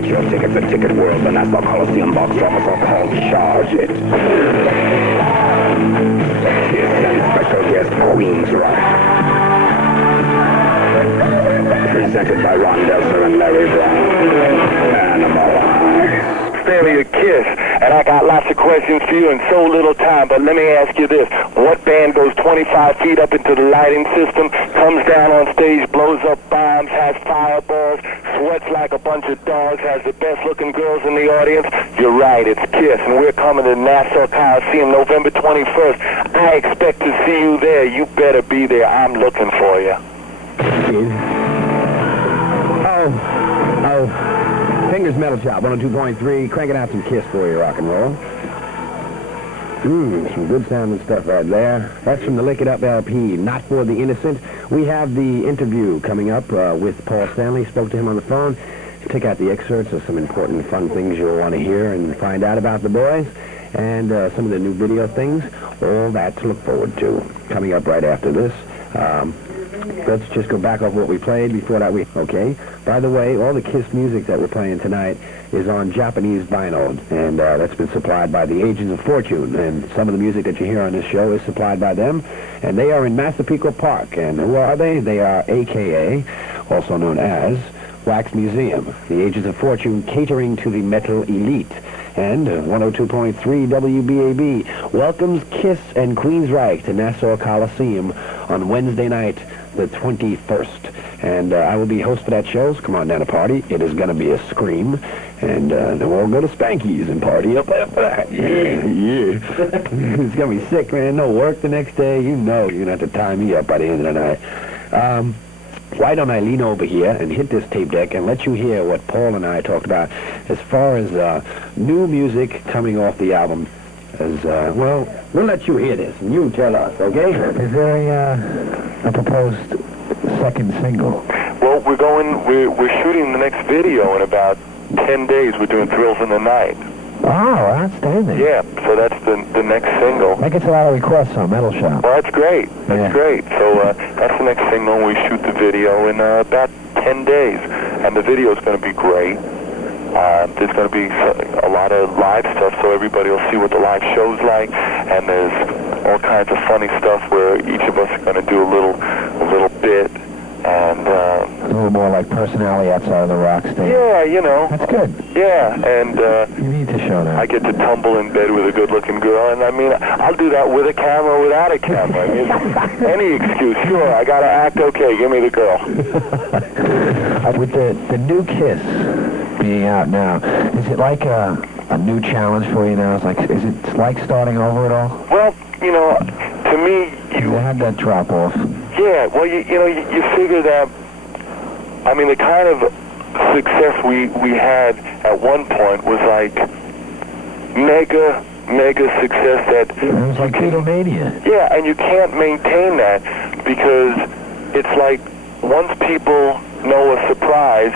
Get your tickets at Ticket World, the Nassau Coliseum box office, or call Charge It. Kiss and special guest Queen's Rock. Presented by Ron Delser and Larry Brown. Animalize. Stanley, a Kiss, and I got lots of questions for you in so little time, but let me ask you this. What band goes 25 feet up into the lighting system, comes down on stage, blows up bombs, has fireballs, sweats like a bunch of dogs, has the best-looking girls in the audience? You're right, it's Kiss, and we're coming to Nassau Coliseum November 21st. I expect to see you there. You better be there. I'm looking for you. Oh, Fingers Metal Shop, 102.3, cranking out some Kiss for you, rock and roll. Some good sounding stuff right there. That's from the Lick It Up LP, Not For the Innocent. We have the interview coming up with Paul Stanley. Spoke to him on the phone. Take out the excerpts of some important, fun things you'll want to hear and find out about the boys. And some of the new video things. All that to look forward to. Coming up right after this. Let's just go back off what we played before that. Okay. By the way, all the Kiss music that we're playing tonight is on Japanese vinyl, and that's been supplied by the Agents of Fortune. And some of the music that you hear on this show is supplied by them, and they are in Massapequa Park. And who are they? They are AKA, also known as Wax Museum. The Agents of Fortune catering to the metal elite. And 102.3 WBAB welcomes Kiss and Queensryche to Nassau Coliseum on Wednesday night, the 21st. And I will be host for that show, so come on down to party. It is going to be a scream. And then we'll go to Spanky's and party up after that. Yeah. It's going to be sick, man. No work the next day. You know you're going to have to tie me up by the end of the night. Why don't I lean over here and hit this tape deck and let you hear what Paul and I talked about as far as new music coming off the album. As well, we'll let you hear this, and you tell us, okay? Is there a proposed second single? Well, we're shooting the next video in about 10 days. We're doing Thrills in the Night. Oh, outstanding. Yeah, so that's the next single. That gets a lot of requests on Metal Shop. Well, that's great. That's great. So that's the next single, and we shoot the video in about 10 days. And the video is going to be great. There's going to be a lot of live stuff, so everybody will see what the live show's like. And there's all kinds of funny stuff where each of us are going to do a little bit. And a little more like personality outside of the rock stage. Yeah, you know. That's good. Yeah, and you need to show that. I get to tumble in bed with a good-looking girl, and I mean, I'll do that with a camera or without a camera. I mean, any excuse. Sure, I got to act okay. Give me the girl. With the new Kiss being out now, is it like a new challenge for you now? Is it like starting over at all? Well, you know, to me, you had that drop off. Yeah, well, you figure that, I mean, the kind of success we had at one point was like mega success that... It was like Beatlemania. Yeah, and you can't maintain that because it's like once people know a surprise,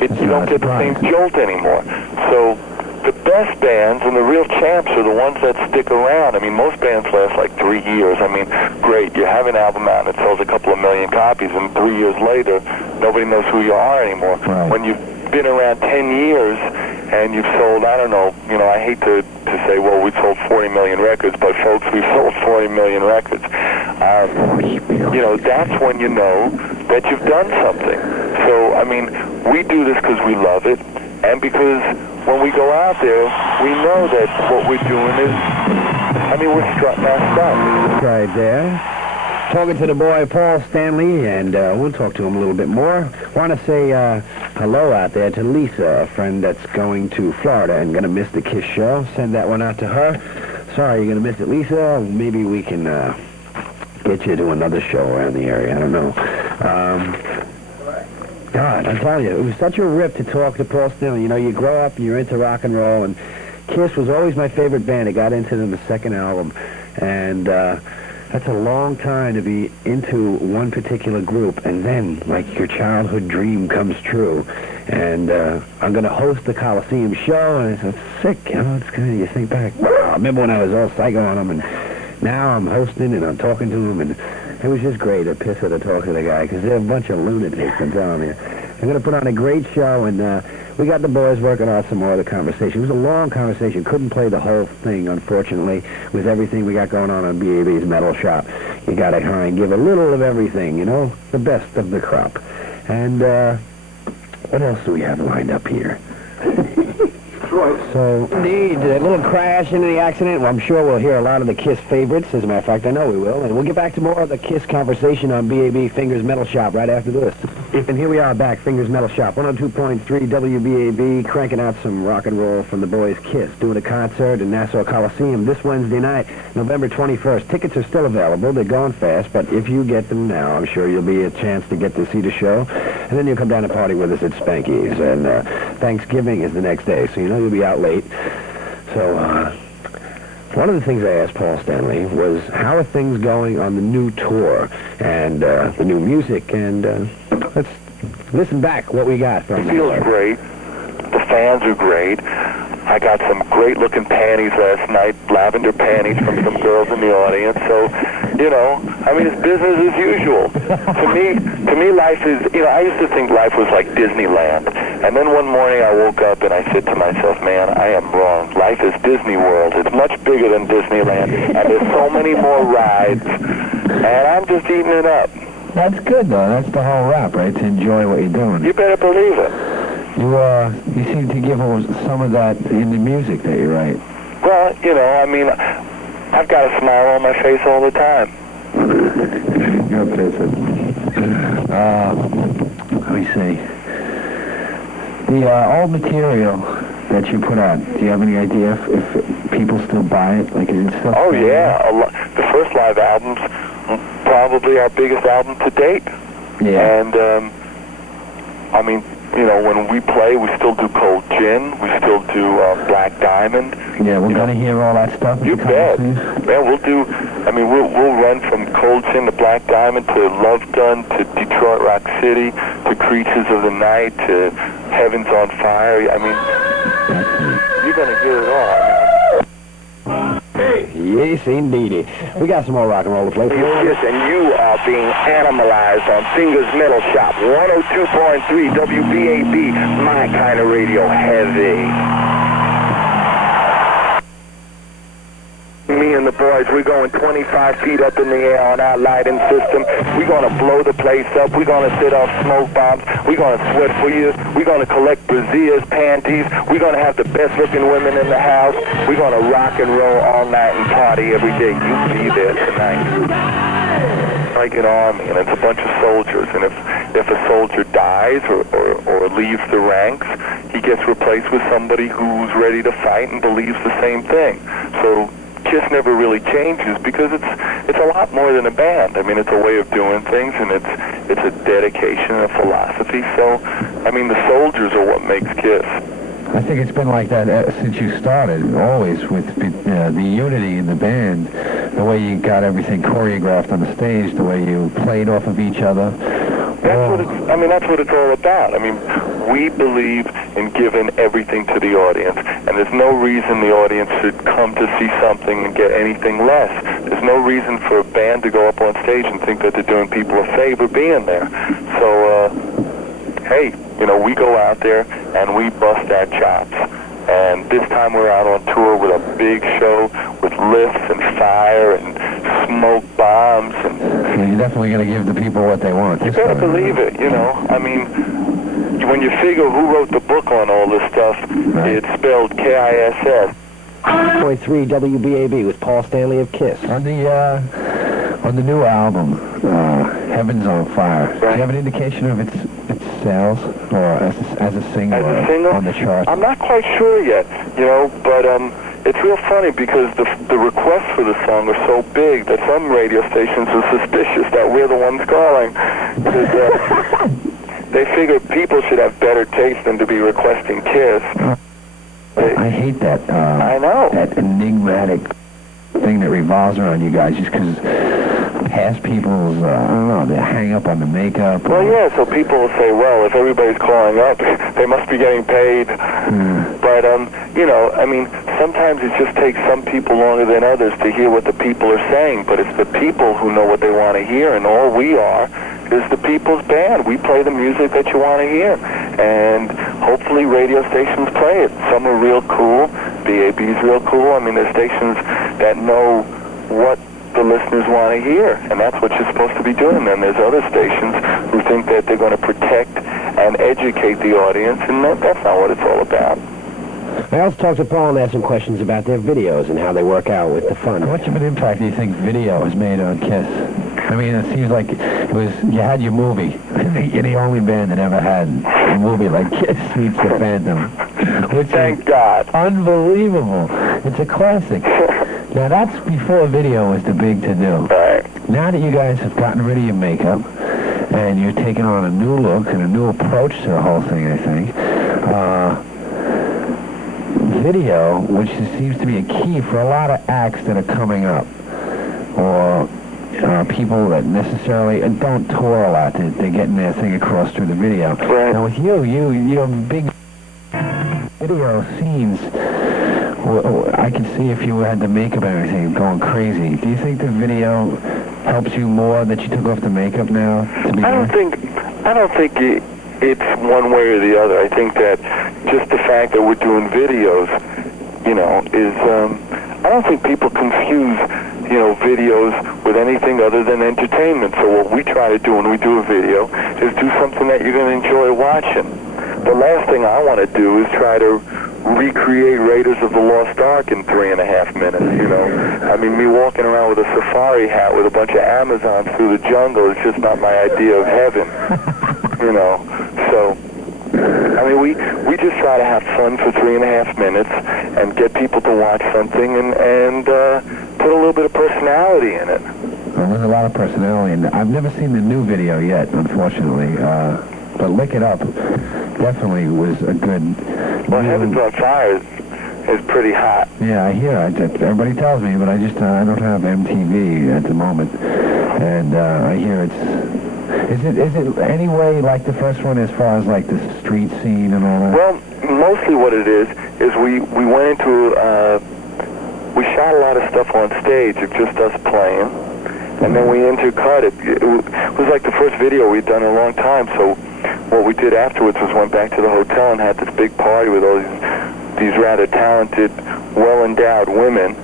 you don't get the same jolt anymore. So the best bands and the real champs are the ones that stick around. I mean, most bands last like 3 years. I mean, great, you have an album out and it sells a couple of million copies, and 3 years later, nobody knows who you are anymore. Right. When you've been around 10 years and you've sold, I don't know, I hate to say, well, we sold 40 million records, but folks, we've sold 40 million records. That's when you know that you've done something. So, I mean, we do this because we love it, and because when we go out there, we know that what we're doing is, we're strutting our stuff. Right there. Talking to the boy, Paul Stanley, and we'll talk to him a little bit more. Want to say hello out there to Lisa, a friend that's going to Florida and going to miss the Kiss show. Send that one out to her. Sorry you're going to miss it, Lisa. Maybe we can get you to another show around the area. I don't know. God, I tell you, it was such a rip to talk to Paul Stanley. You grow up and you're into rock and roll, and Kiss was always my favorite band. I got into them the second album, and that's a long time to be into one particular group, and then, like, your childhood dream comes true. And I'm going to host the Coliseum show, and it's sick, it's good. You think back, wow, I remember when I was all psycho on them, and now I'm hosting, and I'm talking to them, and it was just great, a pisser to talk to the guy, because they're a bunch of lunatics, I'm telling you. I'm going to put on a great show, and we got the boys working on some more of the conversation. It was a long conversation. Couldn't play the whole thing, unfortunately, with everything we got going on BAB's Metal Shop. You got to try and give a little of everything, you know, the best of the crop. And what else do we have lined up here? So, indeed, a little crash into the accident. Well, I'm sure we'll hear a lot of the KISS favorites. As a matter of fact, I know we will. And we'll get back to more of the KISS conversation on BAB Fingers Metal Shop right after this. And here we are back, Fingers Metal Shop, 102.3 WBAB, cranking out some rock and roll from the boys KISS, doing a concert in Nassau Coliseum this Wednesday night, November 21st. Tickets are still available. They're going fast, but if you get them now, I'm sure you'll be a chance to get to see the show. And then you'll come down and party with us at Spanky's. And Thanksgiving is the next day, so you know you'll be out late. So, one of the things I asked Paul Stanley was, how are things going on the new tour and the new music? And let's listen back what we got from It feels great. The fans are great. I got some great-looking panties last night, lavender panties from some girls in the audience. So, you know, I mean, it's business as usual. To me, life is, you know, I used to think life was like Disneyland. And then one morning I woke up and I said to myself, man, I am wrong. Life is Disney World. It's much bigger than Disneyland. And there's so many more rides. And I'm just eating it up. That's good, though. That's the whole rap, right? To enjoy what you're doing. You better believe it. You seem to give some of that in the music that you write. Well, you know, I mean, I've got a smile on my face all the time. You're pissing. Let me see. The old material that you put out, do you have any idea if people still buy it? Like, is it still... Oh, yeah. The first live album's probably our biggest album to date. Yeah. And, I mean, you know, when we play, we still do Cold Gin. We still do Black Diamond. Yeah, we're going to hear all that stuff. You bet. Man, we'll do, I mean, we'll run from Cold Gin to Black Diamond to Love Gun to Detroit Rock City to Creatures of the Night to Heaven's on Fire. I mean, you're going to hear it all. Yes, indeedy. We got some more rock and roll to play for you. Yes, and you are being animalized on Fingers Metal Shop, 102.3 WBAB, my kind of radio, heavy. Me and the boys, we're going 25 feet up in the air on our lighting system. We're going to blow the place up. We're going to set off smoke bombs. We're going to sweat for you. We're going to collect brassieres, panties. We're going to have the best-looking women in the house. We're going to rock and roll all night and party every day. You'll be there tonight. Like an army, and it's a bunch of soldiers. And if a soldier dies or leaves the ranks, he gets replaced with somebody who's ready to fight and believes the same thing. So KISS never really changes because it's a lot more than a band. I mean, it's a way of doing things, and it's a dedication and a philosophy. So, I mean, the soldiers are what makes KISS. I think it's been like that since you started, always, with the unity in the band, the way you got everything choreographed on the stage, the way you played off of each other. That's what it's all about. I mean, we believe in giving everything to the audience, and there's no reason the audience should come to see something and get anything less. There's no reason for a band to go up on stage and think that they're doing people a favor being there. So, hey, you know, we go out there and we bust our chops. And this time we're out on tour with a big show with lifts and fire and smoke bombs. And so you're definitely going to give the people what they want. You better believe it, you know. I mean, when you figure who wrote the book on all this stuff, right. It's spelled K-I-S-S. 102.3 WBAB with Paul Stanley of KISS. On the new album, Heaven's on Fire, right. Do you have an indication of its sales, or as a single, on the chart? I'm not quite sure yet, you know, but it's real funny because the requests for the song are so big that some radio stations are suspicious that we're the ones calling. They figure people should have better taste than to be requesting KISS. I hate that. I know. That enigmatic thing that revolves around you guys, just because past people's, I don't know, they hang up on the makeup. Well, yeah, so people will say, well, if everybody's calling up, they must be getting paid. But, you know, I mean, sometimes it just takes some people longer than others to hear what the people are saying, but it's the people who know what they want to hear, and all we are is the people's band. We play the music that you want to hear, and hopefully radio stations play it. Some are real cool. BAB's real cool. I mean, there's stations that know what the listeners want to hear, and that's what you're supposed to be doing. And there's other stations who think that they're going to protect and educate the audience, and that's not what it's all about. I also talked to Paul and asked some questions about their videos and how they work out with the fun. How much of an impact do you think video has made on Kiss? I mean, it seems like it was, you had your movie. You're the only band that ever had a movie like Kiss Meets the Phantom. Which Thank God. Unbelievable. It's a classic. Now, that's before video was the big to-do. Right. Now that you guys have gotten rid of your makeup, and you're taking on a new look and a new approach to the whole thing, I think, video, which seems to be a key for a lot of acts that are coming up, or people that necessarily don't tour a lot, they're getting their thing across through the video. Right. Now with you're big video scenes, I can see if you had the makeup and everything going crazy. Do you think the video helps you more that you took off the makeup now? I don't think it's one way or the other. I think that just the fact that we're doing videos, you know, is, I don't think people confuse, you know, videos with anything other than entertainment. So what we try to do when we do a video is do something that you're going to enjoy watching. The last thing I want to do is try to recreate Raiders of the Lost Ark in 3.5 minutes, you know. I mean, me walking around with a safari hat with a bunch of Amazons through the jungle is just not my idea of heaven, you know. So, I mean, we just try to have fun for 3.5 minutes and get people to watch something and put a little bit of personality in it. Well, there's a lot of personality, and I've never seen the new video yet, unfortunately. But Lick It Up definitely was a good... Well, Heaven's on Fire is pretty hot. Yeah, I hear it. Everybody tells me, but I just I don't have MTV at the moment, and I hear it's... Is it any way like the first one as far as like the street scene and all that? Well, mostly what it is we went into, we shot a lot of stuff on stage of just us playing, and then we intercut it. It was like the first video we'd done in a long time, so what we did afterwards was went back to the hotel and had this big party with all these rather talented, well-endowed women,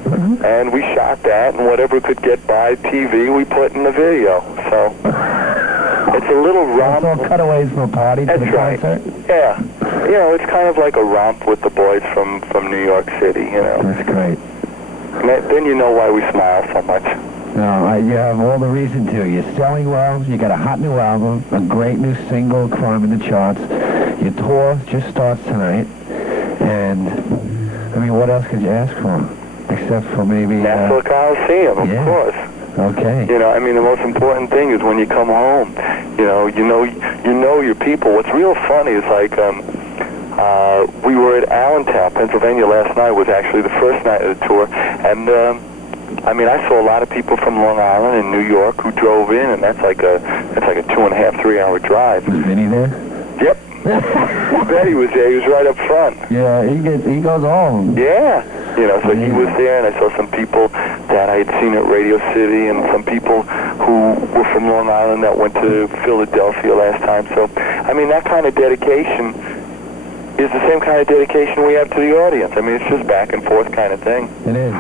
and we shot that, and whatever could get by TV, we put in the video, so... It's a little romp. It's all cutaways from a party to the concert? Yeah. You know, it's kind of like a romp with the boys from New York City, you know. That's great. And then you know why we smile so much. No, you have all the reason to. You're selling well, you got a hot new album, a great new single climbing the charts. Your tour just starts tonight. And, I mean, what else could you ask for? Except for maybe... Nassau Coliseum, of course. Okay. You know, I mean, the most important thing is when you come home, you know your people. What's real funny is like, we were at Allentown, Pennsylvania last night. Was actually the first night of the tour, and I mean, I saw a lot of people from Long Island and New York who drove in, and that's like a 2.5, 3 hour drive. Was Vinny there? Yep. Betty was there. He was right up front. Yeah, he goes home. Yeah. You know, so he was there, and I saw some people that I had seen at Radio City, and some people who were from Long Island that went to Philadelphia last time. So, I mean, that kind of dedication is the same kind of dedication we have to the audience. I mean, it's just back and forth kind of thing. It is.